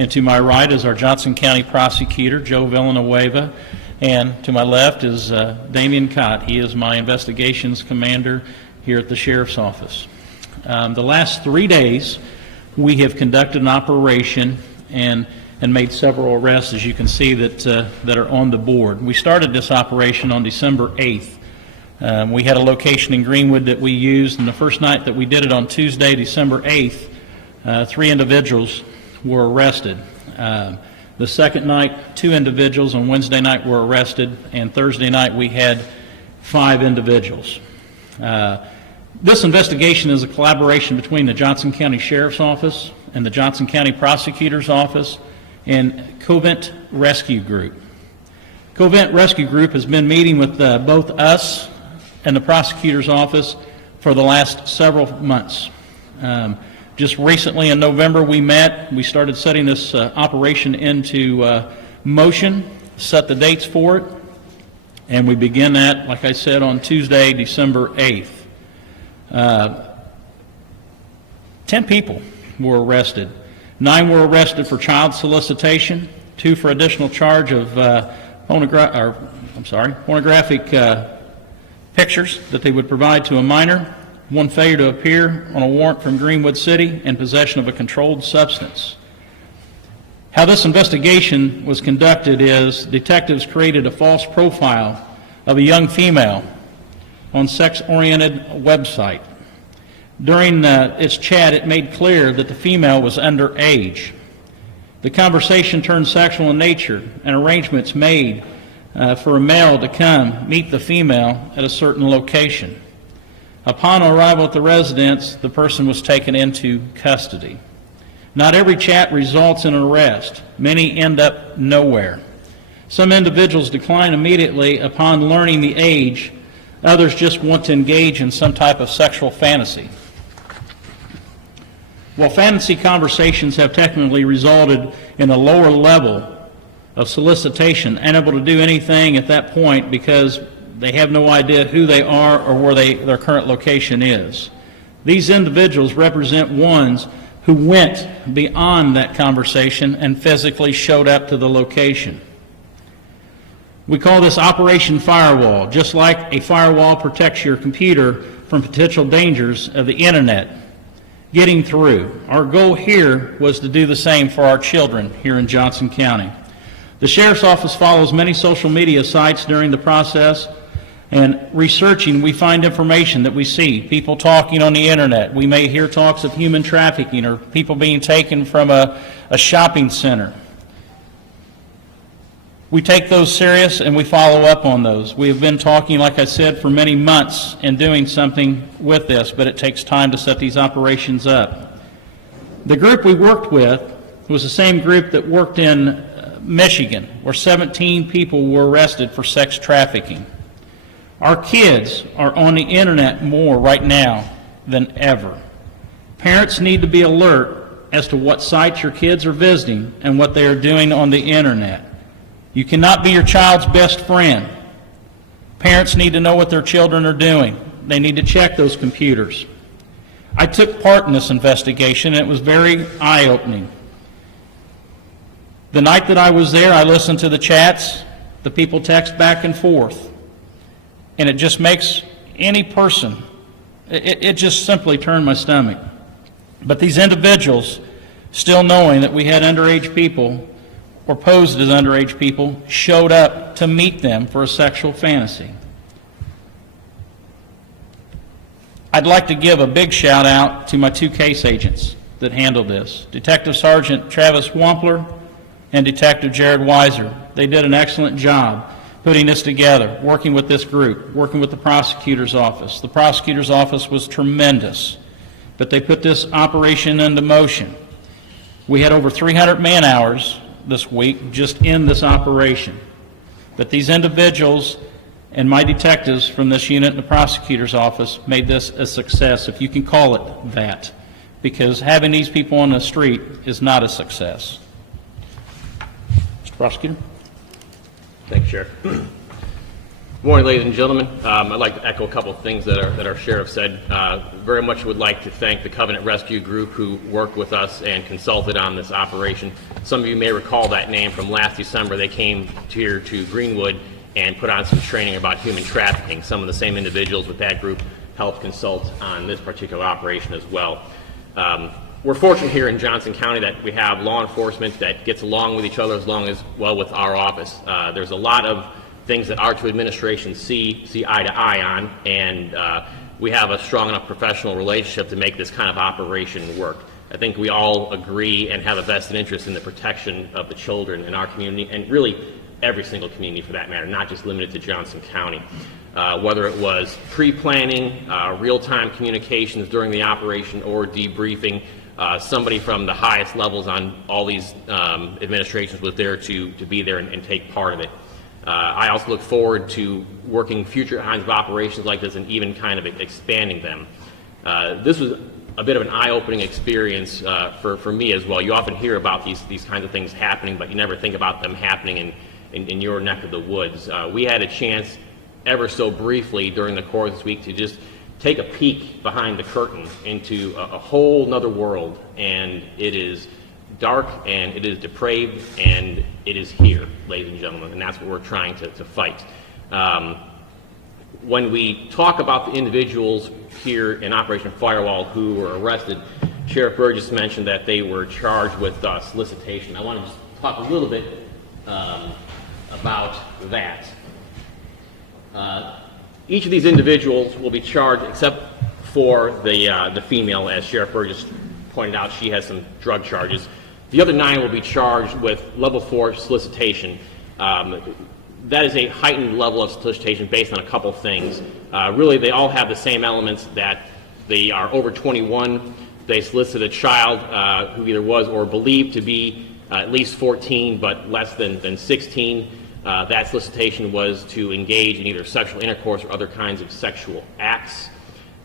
And to my right is our Johnson County Prosecutor, Joe Villanueva, and to my left is Damian Cott. He is my investigations commander here at the Sheriff's Office. The last 3 days, we have conducted an operation and made several arrests, as you can see, that are on the board. We started this operation on December 8th. We had a location in Greenwood that we used, and the first night that we did it on Tuesday, December 8th, 3 individuals were arrested. The second night, 2 individuals on Wednesday night were arrested, and Thursday night we had 5 individuals. This investigation is a collaboration between the Johnson County Sheriff's Office and the Johnson County Prosecutor's Office and Covent Rescue Group. Covent Rescue Group has been meeting with both us and the Prosecutor's Office for the last several months. Just recently in November we met. We started setting this operation into motion, set the dates for it, and we begin that, like I said, on Tuesday, December 8th. 10 people were arrested. 9 were arrested for child solicitation, 2 for additional charge of pornographic pictures that they would provide to a minor, 1 failure to appear on a warrant from Greenwood City, and possession of a controlled substance. How this investigation was conducted is detectives created a false profile of a young female on sex-oriented website. During its chat, it made clear that the female was underage. The conversation turned sexual in nature, and arrangements made for a male to come meet the female at a certain location. Upon arrival at the residence, the person was taken into custody. Not every chat results in an arrest. Many end up nowhere. Some individuals decline immediately upon learning the age. Others just want to engage in some type of sexual fantasy. While fantasy conversations have technically resulted in a lower level of solicitation, unable to do anything at that point because they have no idea who they are or where their current location is. These individuals represent ones who went beyond that conversation and physically showed up to the location. We call this Operation Firewall. Just like a firewall protects your computer from potential dangers of the internet getting through, our goal here was to do the same for our children here in Johnson County. The Sheriff's Office follows many social media sites during the process, and researching, we find information that we see, people talking on the internet. We may hear talks of human trafficking or people being taken from a shopping center. We take those serious and we follow up on those. We have been talking, like I said, for many months and doing something with this, but it takes time to set these operations up. The group we worked with was the same group that worked in Michigan, where 17 people were arrested for sex trafficking. Our kids are on the internet more right now than ever. Parents need to be alert as to what sites your kids are visiting and what they are doing on the internet. You cannot be your child's best friend. Parents need to know what their children are doing. They need to check those computers. I took part in this investigation, and it was very eye-opening. The night that I was there, I listened to the chats. The people text back and forth. And it just makes any person, it just simply turned my stomach. But these individuals, still knowing that we had underage people, or posed as underage people, showed up to meet them for a sexual fantasy. I'd like to give a big shout out to my 2 case agents that handled this, Detective Sergeant Travis Wampler and Detective Jared Weiser. They did an excellent job putting this together, working with this group, working with the prosecutor's office. The prosecutor's office was tremendous, but they put this operation into motion. We had over 300 man-hours this week just in this operation. But these individuals and my detectives from this unit in the prosecutor's office made this a success, if you can call it that, because having these people on the street is not a success. Mr. Prosecutor? Thank you, Sheriff. Good morning, ladies and gentlemen. I'd like to echo a couple of things that our sheriff said. Very much would like to thank the Covenant Rescue Group who worked with us and consulted on this operation. Some of you may recall that name from last December. They came here to Greenwood and put on some training about human trafficking. Some of the same individuals with that group helped consult on this particular operation as well. We're fortunate here in Johnson County that we have law enforcement that gets along with each other as well with our office. There's a lot of things that our two administrations see eye to eye on, and we have a strong enough professional relationship to make this kind of operation work. I think we all agree and have a vested interest in the protection of the children in our community, and really every single community for that matter, not just limited to Johnson County. Whether it was pre-planning, real-time communications during the operation, or debriefing, somebody from the highest levels on all these administrations was there to be there and take part of it. I also look forward to working future kinds of operations like this and even kind of expanding them. This was a bit of an eye-opening experience for me as well. You often hear about these kinds of things happening, but you never think about them happening in your neck of the woods. We had a chance ever so briefly during the course of this week to just take a peek behind the curtain into a whole nother world, and it is dark, and it is depraved, and it is here, ladies and gentlemen, and that's what we're trying to fight. When we talk about the individuals here in Operation Firewall who were arrested, Sheriff Burgess mentioned that they were charged with solicitation. I want to just talk a little bit about that. Each of these individuals will be charged, except for the female, as Sheriff Burgess pointed out, she has some drug charges. The other 9 will be charged with level 4 solicitation. That is a heightened level of solicitation based on a couple things. Really, they all have the same elements, that they are over 21. They solicit a child who either was or believed to be at least 14 but less than 16. That solicitation was to engage in either sexual intercourse or other kinds of sexual acts.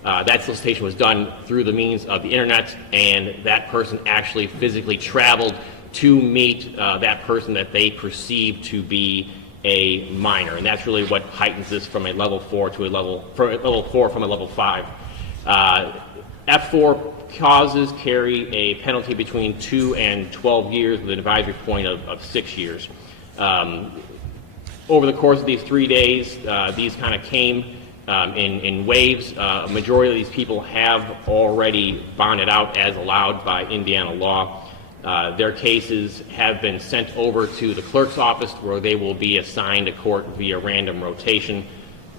That solicitation was done through the means of the internet, and that person actually physically traveled to meet that person that they perceived to be a minor, and that's really what heightens this from a level 4 to a level 4 from a level 5. F4 causes carry a penalty between 2 and 12 years with an advisory point of 6 years. Over the course of these 3 days, these kind of came in waves. A majority of these people have already bonded out as allowed by Indiana law. Their cases have been sent over to the clerk's office, where they will be assigned to court via random rotation.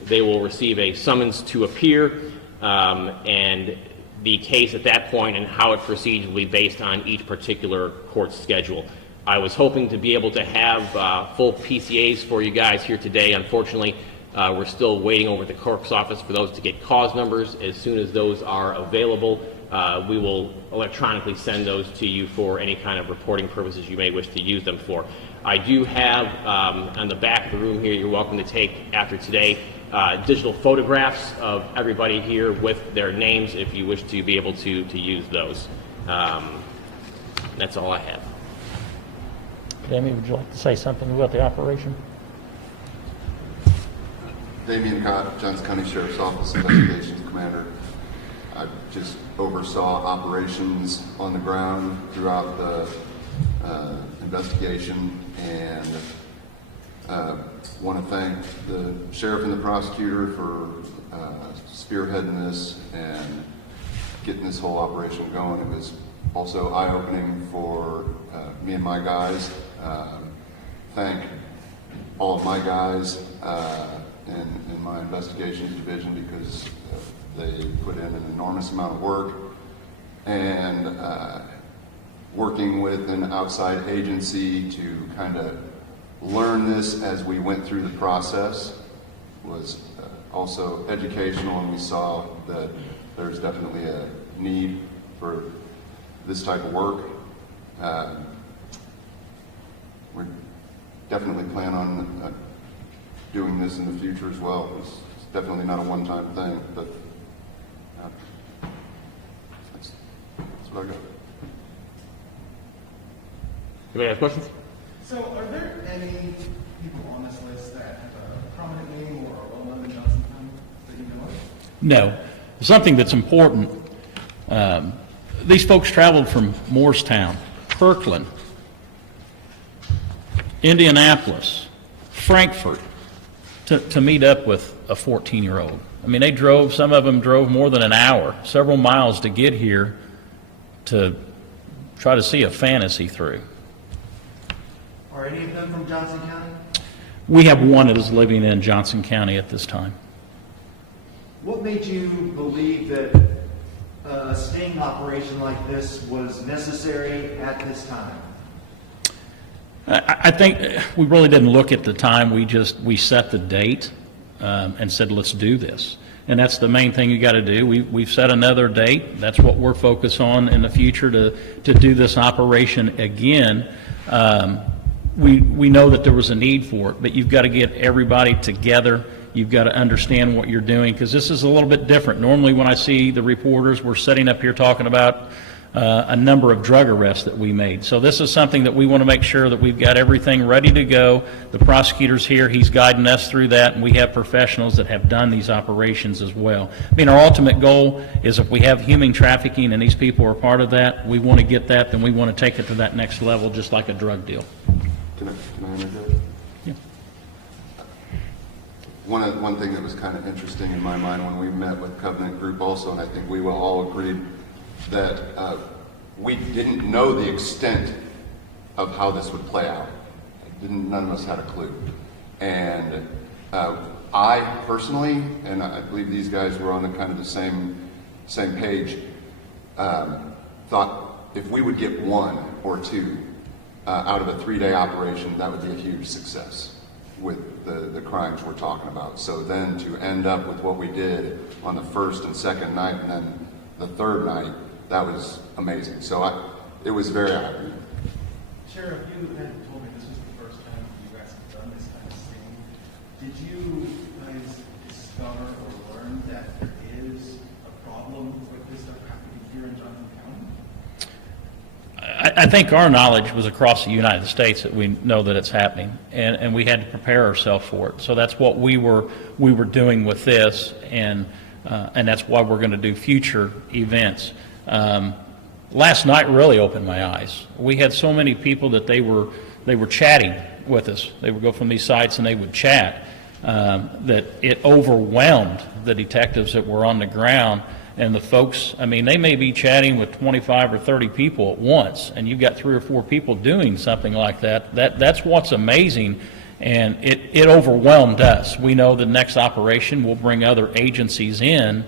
They will receive a summons to appear, and the case at that point and how it proceeds will be based on each particular court's schedule. I was hoping to be able to have full PCAs for you guys here today. Unfortunately, we're still waiting over at the clerk's office for those to get cause numbers. As soon as those are available, we will electronically send those to you for any kind of reporting purposes you may wish to use them for. I do have on the back of the room here, you're welcome to take after today, digital photographs of everybody here with their names if you wish to be able to use those. That's all I have. Damien, would you like to say something about the operation? Damian Cott, Johnson County Sheriff's Office Investigations Commander. I just oversaw operations on the ground throughout the investigation, and want to thank the sheriff and the prosecutor for spearheading this and getting this whole operation going. It was also eye-opening for me and my guys. Thank all of my guys in my investigations division, because they put in an enormous amount of work, and working with an outside agency to kind of learn this as we went through the process was also educational, and we saw that there's definitely a need for this type of work. We definitely plan on doing this in the future as well. It's definitely not a one-time thing, but that's what I got. Anybody have questions? So are there any people on this list that have a prominent name or a well-known in Johnson County that you know of? No. Something that's important, these folks traveled from Morristown, Kirkland, Indianapolis, Frankfurt, to meet up with a 14-year-old. I mean, they drove, some of them drove more than an hour, several miles to get here to try to see a fantasy through. Are any of them from Johnson County? We have one that is living in Johnson County at this time. What made you believe that a sting operation like this was necessary at this time? I think we really didn't look at the time. We set the date and said, let's do this. And that's the main thing you got to do. We've set another date. That's what we're focused on in the future to do this operation again. We know that there was a need for it, but you've got to get everybody together. You've got to understand what you're doing, because this is a little bit different. Normally when I see the reporters, we're sitting up here talking about a number of drug arrests that we made. So this is something that we want to make sure that we've got everything ready to go. The prosecutor's here, he's guiding us through that, and we have professionals that have done these operations as well. I mean, our ultimate goal is if we have human trafficking and these people are part of that, we want to get that, then we want to take it to that next level, just like a drug deal. Can I interject? Yeah. One thing that was kind of interesting in my mind when we met with Covenant Group also, and I think we will all agree that we didn't know the extent of how this would play out. None of us had a clue. And I personally, and I believe these guys were on the kind of the same page, thought if we would get one or two out of a 3-day operation, that would be a huge success with the crimes we're talking about. So then to end up with what we did on the first and second night and then the third night, that was amazing. So it was very eye-opening. Sheriff, you had told me this was the first time you guys have done this kind of thing. Did you guys discover or learn that there is a problem with this stuff happening here in Johnson County? I think our knowledge was across the United States that we know that it's happening, and we had to prepare ourselves for it. So that's what we were doing with this, and that's why we're going to do future events. Last night really opened my eyes. We had so many people that they were chatting with us. They would go from these sites and they would chat, that it overwhelmed the detectives that were on the ground. And the folks, I mean, they may be chatting with 25 or 30 people at once, and you've got 3 or 4 people doing something like that. That's what's amazing, and it overwhelmed us. We know the next operation will bring other agencies in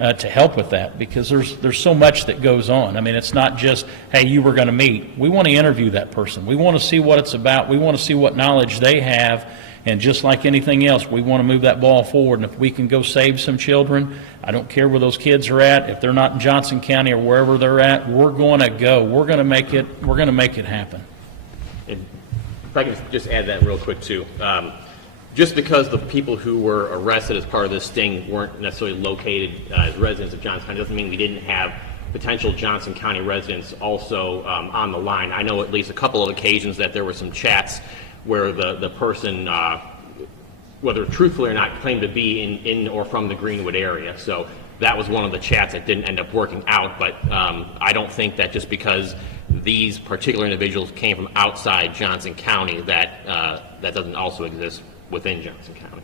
to help with that, because there's so much that goes on. I mean, it's not just, hey, you were going to meet. We want to interview that person. We want to see what it's about. We want to see what knowledge they have. And just like anything else, we want to move that ball forward. And if we can go save some children, I don't care where those kids are at. If they're not in Johnson County or wherever they're at, we're going to go. We're going to make it. We're going to make it happen. If I can just add that real quick too. Just because the people who were arrested as part of this sting weren't necessarily located as residents of Johnson County doesn't mean we didn't have potential Johnson County residents also on the line. I know at least a couple of occasions that there were some chats where the person, whether truthfully or not, claimed to be in or from the Greenwood area. So that was one of the chats that didn't end up working out. But I don't think that just because these particular individuals came from outside Johnson County that that doesn't also exist within Johnson County.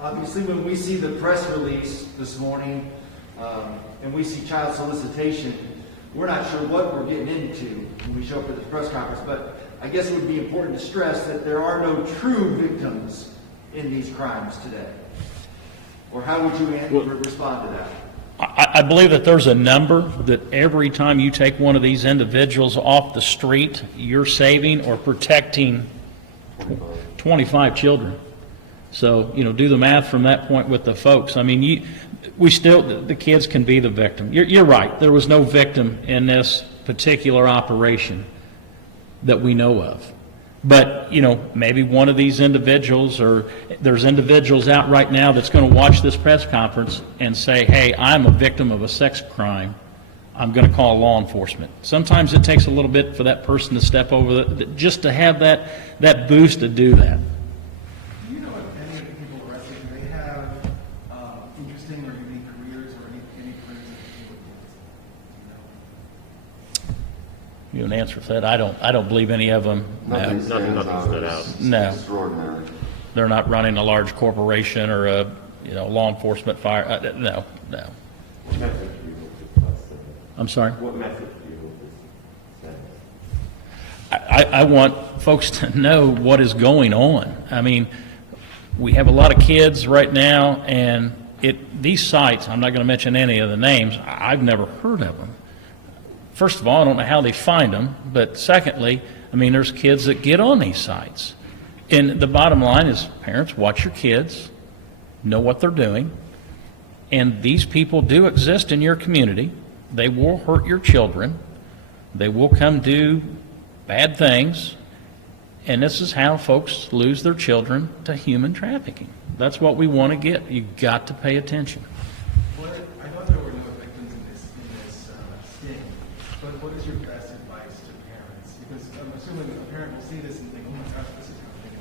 Obviously, when we see the press release this morning and we see child solicitation, we're not sure what we're getting into when we show up at the press conference, but I guess it would be important to stress that there are no true victims in these crimes today. Or how would you respond to that? I believe that there's a number that every time you take one of these individuals off the street, you're saving or protecting 25 children. So, you know, do the math from that point with the folks. I mean, the kids can be the victim. You're right. There was no victim in this particular operation that we know of. But, you know, maybe one of these individuals, or there's individuals out right now that's going to watch this press conference and say, hey, I'm a victim of a sex crime. I'm going to call law enforcement. Sometimes it takes a little bit for that person to step over, just to have that boost to do that. Do you know answer for that. I don't believe any of them. Nothing No, stands nothing out stood as out. No. extraordinary. they're not running a large corporation or a, law enforcement fire, no. What method do you hope this plus? I'm sorry? What method do you hope this sends? I want folks to know what is going on. I mean, we have a lot of kids right now, and these sites, I'm not going to mention any of the names, I've never heard of them. First of all, I don't know how they find them, but secondly, I mean, there's kids that get on these sites. And the bottom line is, parents, watch your kids, know what they're doing, and these people do exist in your community. They will hurt your children. They will come do bad things, and this is how folks lose their children to human trafficking. That's what we want to get. You've got to pay attention. I know there were no victims in this sting, but what is your best advice to parents? Because I'm assuming a parent will see this and think, oh my gosh, this is happening.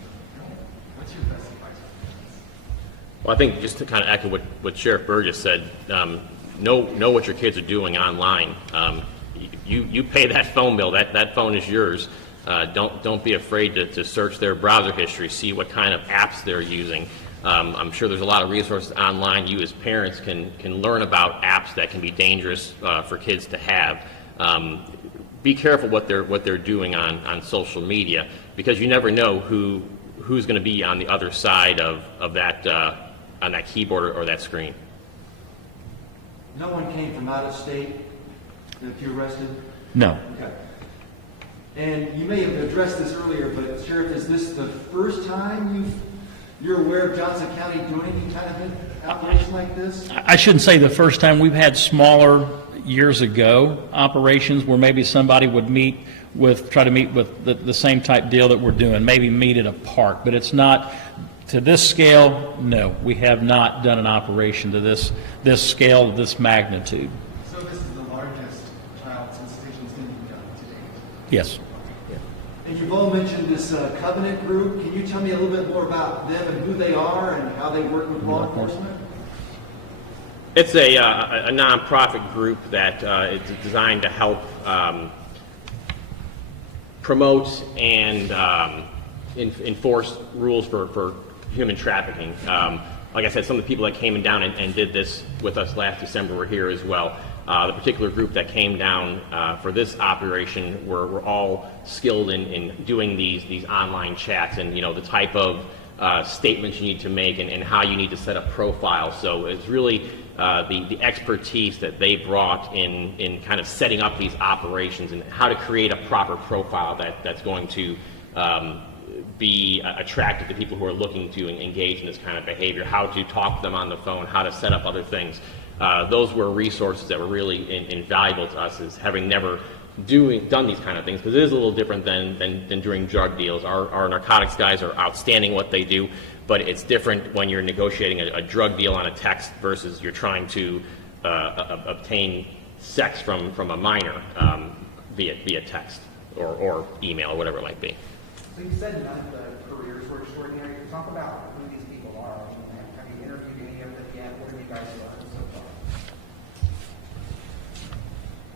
What's your best advice for parents? Well, I think just to kind of echo what Sheriff Burgess said, know what your kids are doing online. You pay that phone bill. That phone is yours. Don't be afraid to search their browser history, see what kind of apps they're using. I'm sure there's a lot of resources online. You as parents can learn about apps that can be dangerous for kids to have. Be careful what they're doing on social media, because you never know who's going to be on the other side of that on that keyboard or that screen. No one came from out of state that you arrested? No. Okay. And you may have addressed this earlier, but Sheriff, is this the first time you're aware of Johnson County doing any kind of an operation like this? I shouldn't say the first time. We've had smaller years ago operations where maybe somebody would try to meet with the same type deal that we're doing, maybe meet at a park, but it's not to this scale. No, we have not done an operation to this scale, this magnitude. So this is the largest child solicitation sting you've done to date. Yes. And you've all mentioned this Covenant group. Can you tell me a little bit more about them and who they are and how they work with law enforcement? It's a nonprofit group that is designed to help promote and enforce rules for human trafficking. Like I said, some of the people that came down and did this with us last December were here as well. The particular group that came down for this operation were all skilled in doing these online chats and the type of statements you need to make and how you need to set up profiles. So it's really the expertise that they brought in kind of setting up these operations and how to create a proper profile that's going to be attractive to people who are looking to engage in this kind of behavior, how to talk to them on the phone, how to set up other things. Those were resources that were really invaluable to us as having never done these kind of things, because it is a little different than during drug deals. Our narcotics guys are outstanding what they do, but it's different when you're negotiating a drug deal on a text versus you're trying to obtain sex from a minor via text or email or whatever it might be. So you said none of the careers were extraordinary. Talk about who these people are. Have you interviewed any of them yet? What have you guys learned so far?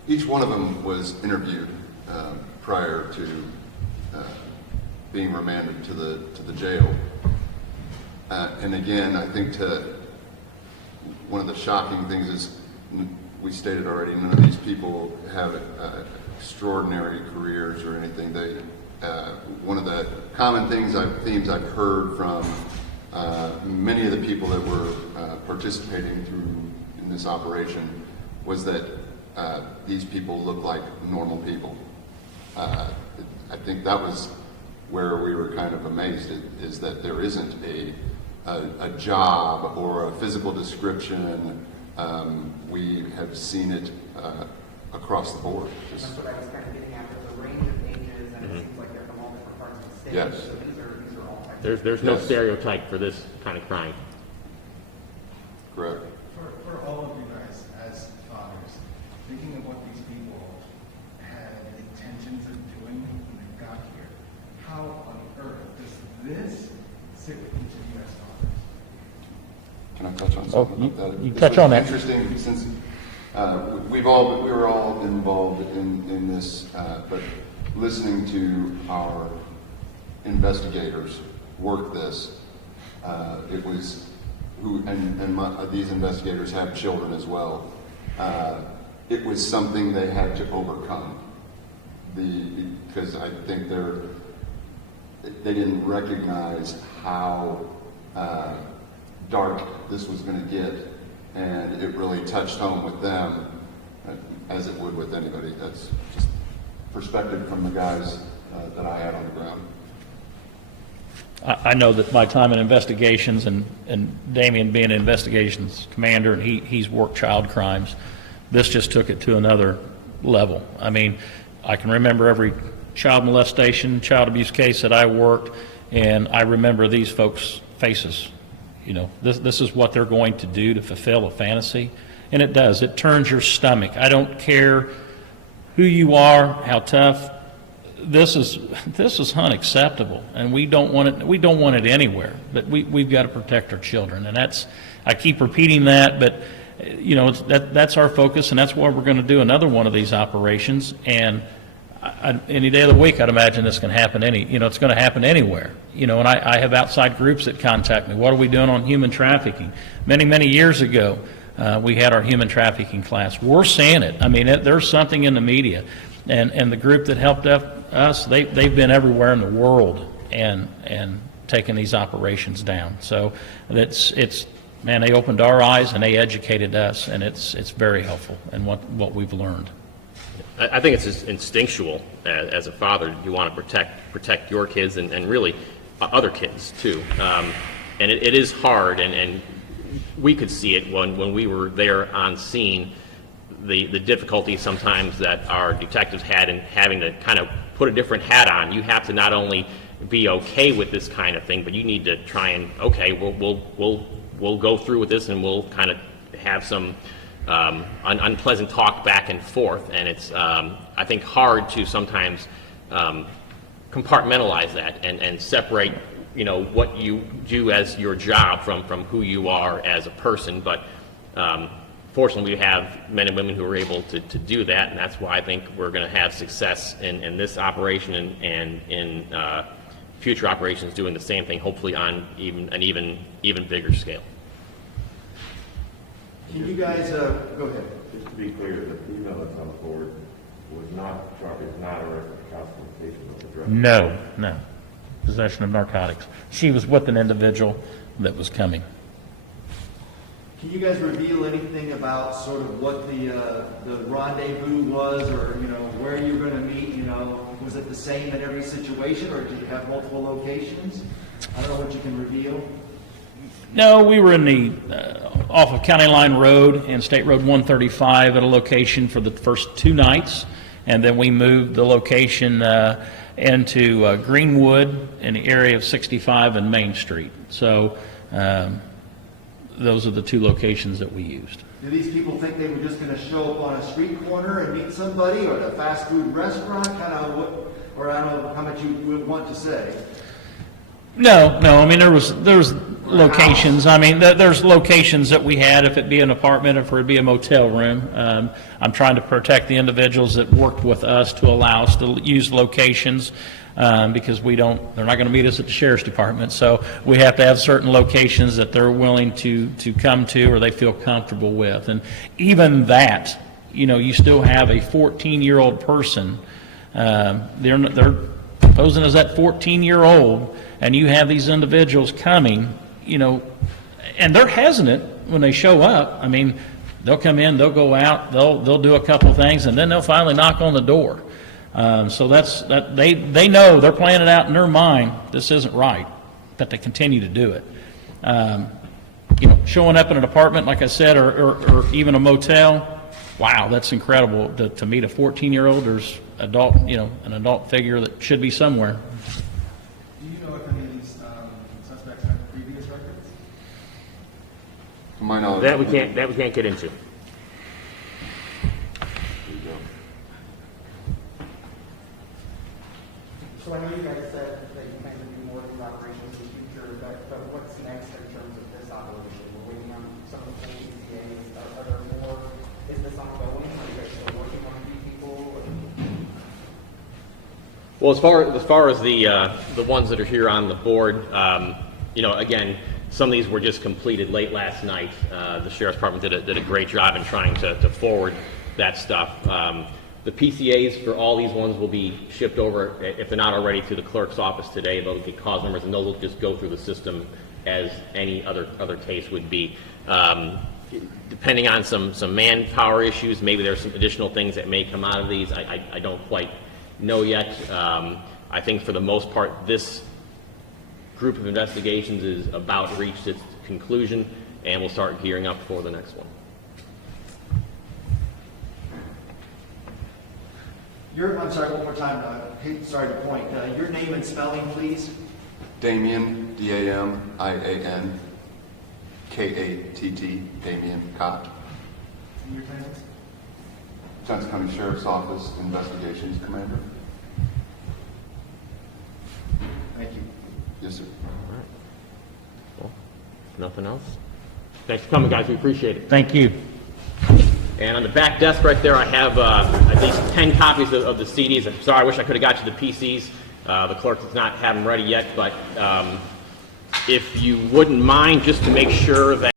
Each one of them was interviewed prior to being remanded to the jail. And again, I think one of the shocking things is, we stated already, none of these people have extraordinary careers or anything. One of the common themes I've heard from many of the people that were participating in this operation was that these people look like normal people. I think that was where we were kind of amazed, is that there isn't a job or a physical description. We have seen it across the board. That's what I was kind of getting at, with the range of ages, and it seems like they're from all different parts of the state. Yes. So these are all types. There's no Yes. stereotype for this kind of crime. Correct. For all of you guys as fathers, thinking of what these people had intentions of doing when they got here, how on earth does this sit with each of you as fathers? Can I touch on something about that? you This touch was on that. Interesting, since we were all involved in this, but listening to our investigators work this, it was these investigators have children as well. It was something they had to overcome. Because I think they didn't recognize how dark this was going to get, and it really touched home with them, as it would with anybody. That's just perspective from the guys that I had on the ground. I know that my time in investigations, and Damien being an investigations commander, and he's worked child crimes, this just took it to another level. I mean, I can remember every child molestation, child abuse case that I worked, and I remember these folks' faces. You know, this is what they're going to do to fulfill a fantasy, and it does. It turns your stomach. I don't care who you are, how tough. This is unacceptable, and we don't want it. We don't want it anywhere. But we've got to protect our children, and I keep repeating that. But you know, that's our focus, and that's why we're going to do another one of these operations. And any day of the week, I'd imagine this can happen. It's going to happen anywhere. You know, and I have outside groups that contact me. What are we doing on human trafficking? Many years ago, we had our human trafficking class. We're seeing it. I mean, there's something in the media, and the group that helped us, they've been everywhere in the world and taken these operations down. So man, they opened our eyes and they educated us, and it's very helpful in what we've learned. I think it's just instinctual as a father. You want to protect your kids and really other kids too. And it is hard, and we could see it when we were there on scene, the difficulty sometimes that our detectives had in having to kind of put a different hat on. You have to not only be okay with this kind of thing, but you need to try and, okay, we'll go through with this, and we'll kind of have some unpleasant talk back and forth. And it's, I think, hard to sometimes compartmentalize that and separate, what you do as your job from who you are as a person. But fortunately, we have men and women who are able to do that, and that's why I think we're going to have success in this operation and in future operations doing the same thing, hopefully on an even bigger scale. Can you guys, go ahead. Just to be clear, the female that's on board is not arrested for child solicitation of the drug. No. Possession of narcotics. She was with an individual that was coming. Can you guys reveal anything about sort of what the rendezvous was, or where you were going to meet? Was it the same in every situation, or did you have multiple locations? I don't know what you can reveal. No, we were in the off of County Line Road and State Road 135 at a location for the first 2 nights, and then we moved the location into Greenwood in the area of 65 and Main Street. So those are the 2 locations that we used. Do these people think they were just going to show up on a street corner and meet somebody, or at a fast food restaurant? Kind of what, or I don't know how much you would want to say. No. I mean, there was locations. I mean, there's locations that we had, if it be an apartment, if it be a motel room. I'm trying to protect the individuals that worked with us to allow us to use locations because they're not going to meet us at the Sheriff's Department. So we have to have certain locations that they're willing to come to or they feel comfortable with. And even that, you still have a 14-year-old person. They're posing as that 14-year-old, and you have these individuals coming, and they're hesitant when they show up. I mean, they'll come in, they'll go out, they'll do a couple things, and then they'll finally knock on the door. So they know, they're playing it out in their mind, this isn't right, but they continue to do it. Showing up in an apartment, like I said, or even a motel, wow, that's incredible to meet a 14-year-old. There's an adult figure that should be somewhere. Do you know if any of these suspects have previous records? To my knowledge, That we can't get into. So I know you guys said that you plan to do more of these operations in the future, but what's next in terms of this operation? We're waiting on some of the full ECAs. Are there more? Is this ongoing? Are you guys still working on a few people? Well, as far as the ones that are here on the board, again, some of these were just completed late last night. The Sheriff's Department did a great job in trying to forward that stuff. The PCAs for all these ones will be shipped over, if they're not already, to the clerk's office today. They'll get cause numbers, and those will just go through the system as any other case would be. Depending on some manpower issues, maybe there's some additional things that may come out of these. I don't quite know yet. I think for the most part, this group of investigations is about reached its conclusion, and we'll start gearing up for the next one. I'm sorry, one more time, sorry to point, your name and spelling, please? Damian, D-A-M-I-A-N, K-A-T-T, Damian Cott, Your title? Johnson County Sheriff's Office Investigations Commander. Thank you. Yes, sir. Well, nothing else? Thanks for coming, guys. We appreciate it. Thank you. And on the back desk right there, I have at least 10 copies of the CDs. I'm sorry, I wish I could have got you the PCs. The clerk does not have them ready yet, but if you wouldn't mind, just to make sure that